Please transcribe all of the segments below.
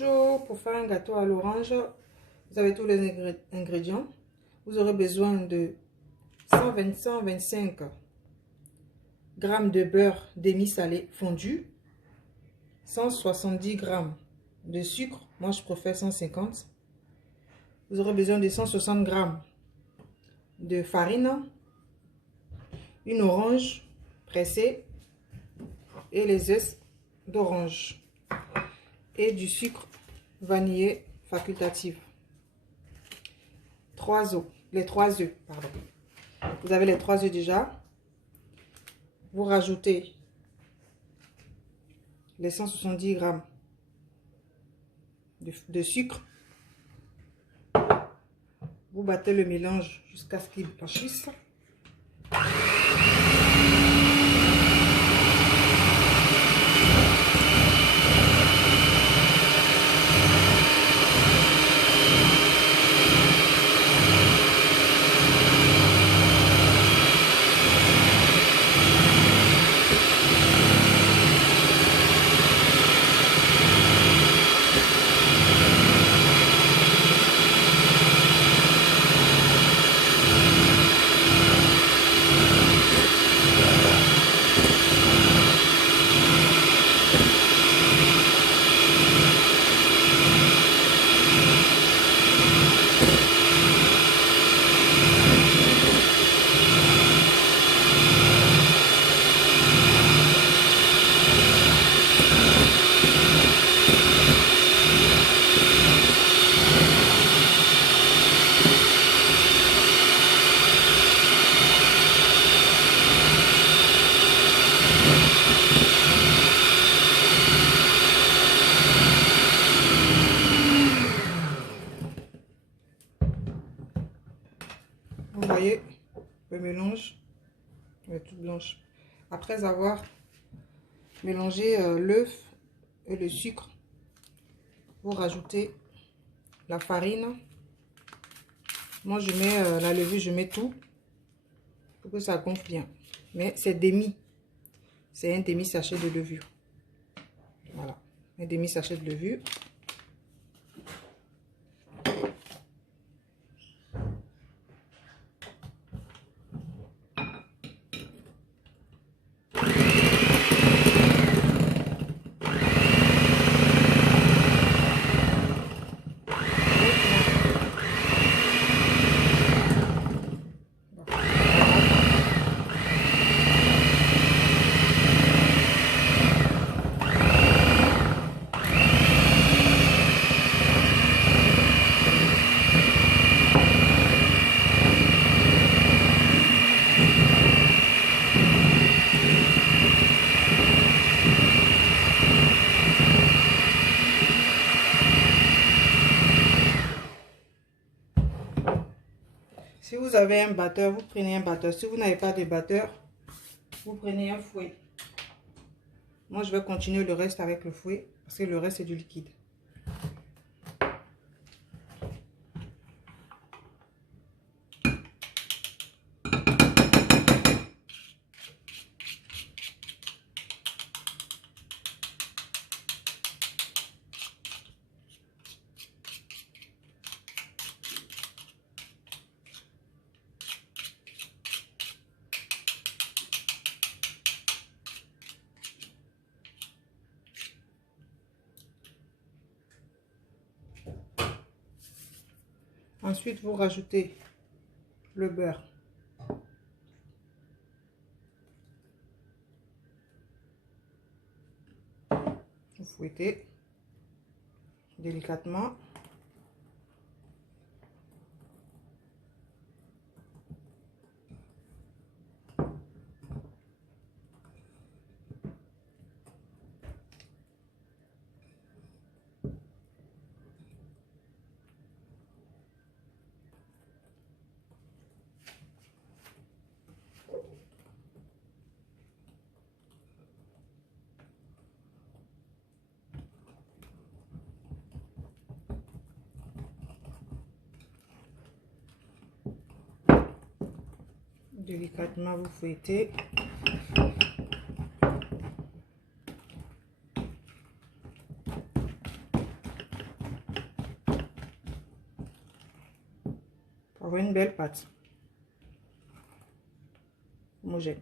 Bonjour, pour faire un gâteau à l'orange, vous avez tous les ingrédients. Vous aurez besoin de 125 g de beurre demi-salé fondu, 170 g de sucre, moi je préfère 150. Vous aurez besoin de 160 g de farine, une orange pressée et les œufs d'orange et du sucre vanillé facultatif. Les 3 œufs, pardon. Vous avez les 3 œufs déjà. Vous rajoutez les 170 g de sucre. Vous battez le mélange jusqu'à ce qu'il blanchisse. Vous voyez le mélange, elle est toute blanche. Après avoir mélangé l'œuf et le sucre, vous rajoutez la farine. Moi je mets la levure, je mets tout pour que ça gonfle bien. Mais c'est un demi sachet de levure. Voilà, un demi sachet de levure. Si vous avez un batteur, vous prenez un batteur. Si vous n'avez pas de batteur, vous prenez un fouet. Moi, je vais continuer le reste avec le fouet parce que le reste, c'est du liquide. Ensuite, vous rajoutez le beurre. Vous fouettez délicatement. Délicatement, vous fouettez. avoir une belle pâte homogène.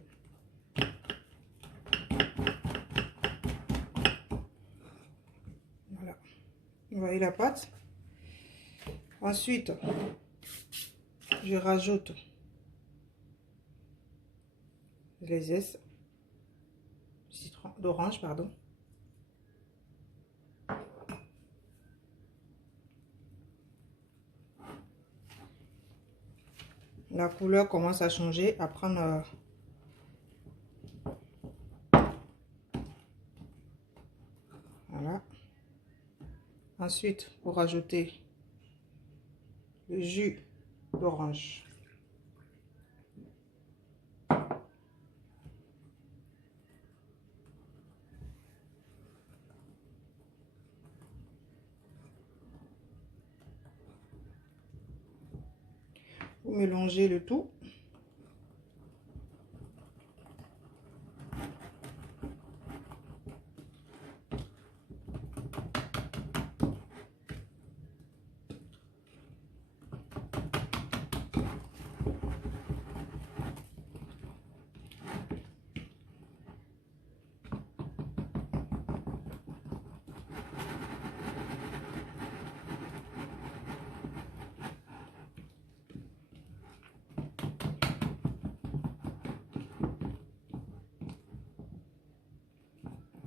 Voilà, vous voyez la pâte. Ensuite, je rajoute les zestes d'orange, pardon. La couleur commence à changer, à prendre voilà. Ensuite, vous rajoutez le jus d'orange. Vous mélangez le tout.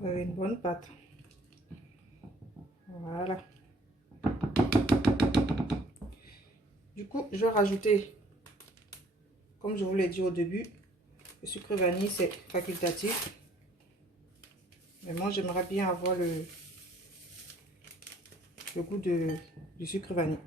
Vous avez une bonne pâte. Voilà. Du coup, je vais rajouter, comme je vous l'ai dit au début, le sucre vanille, c'est facultatif. Mais moi, j'aimerais bien avoir le goût du sucre vanille.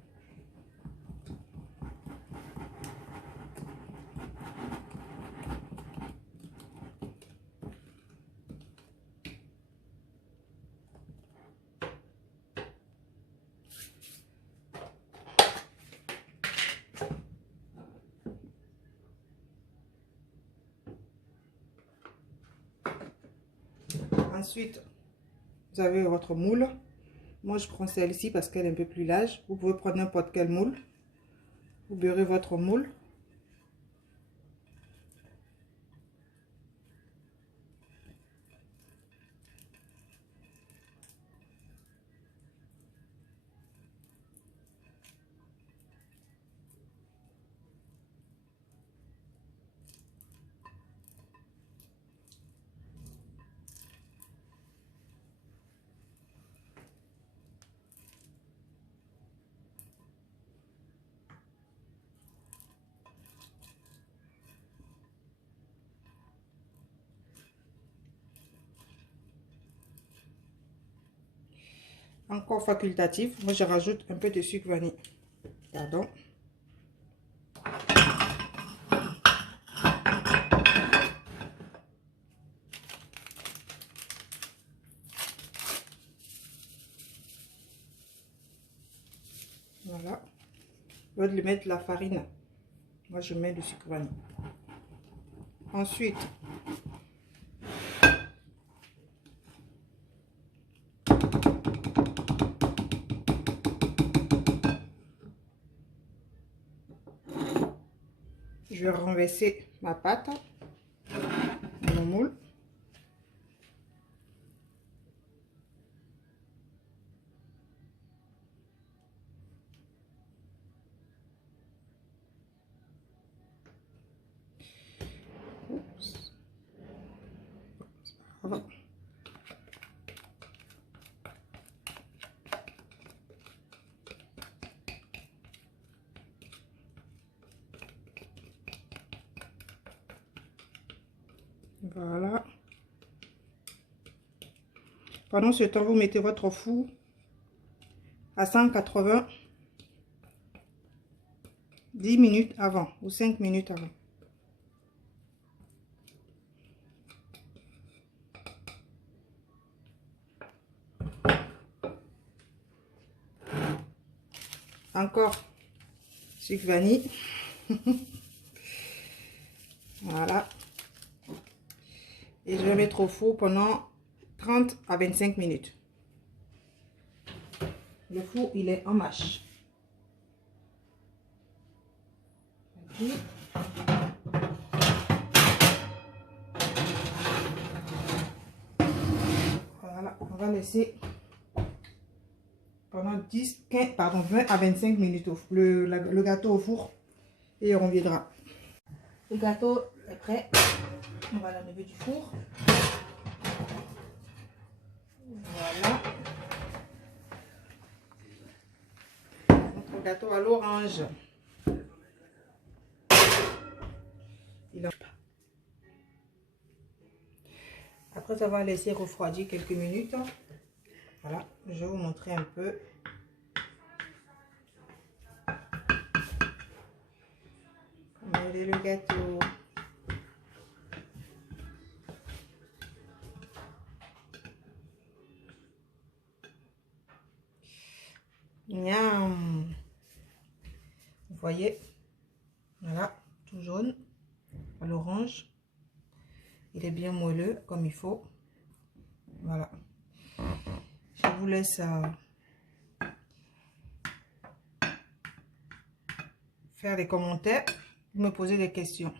Ensuite, vous avez votre moule. Moi, je prends celle-ci parce qu'elle est un peu plus large. Vous pouvez prendre n'importe quel moule. Vous beurrez votre moule. Encore facultatif, moi je rajoute un peu de sucre vanille. Pardon. Voilà. Au lieu de lui mettre la farine, moi je mets du sucre vanille. Ensuite, je vais renverser ma pâte dans mon moule. Voilà. Voilà. Pendant ce temps, vous mettez votre four à 180 10 minutes avant ou 5 minutes avant. Encore sucre vanille. Voilà. Et je vais mettre au four pendant 30 à 25 minutes. Le four, il est en marche. refroidi. Voilà, on va laisser pendant 10, 15, pardon, 20 à 25 minutes le gâteau au four et on reviendra. Le gâteau est prêt. On va l'enlever du four. Voilà. Notre gâteau à l'orange. Après avoir laissé refroidir quelques minutes, voilà, je vais vous montrer un peu. Regardez le gâteau. Miam. Vous voyez, voilà, tout jaune à l'orange. Il est bien moelleux comme il faut. Voilà. Je vous laisse faire des commentaires, me poser des questions.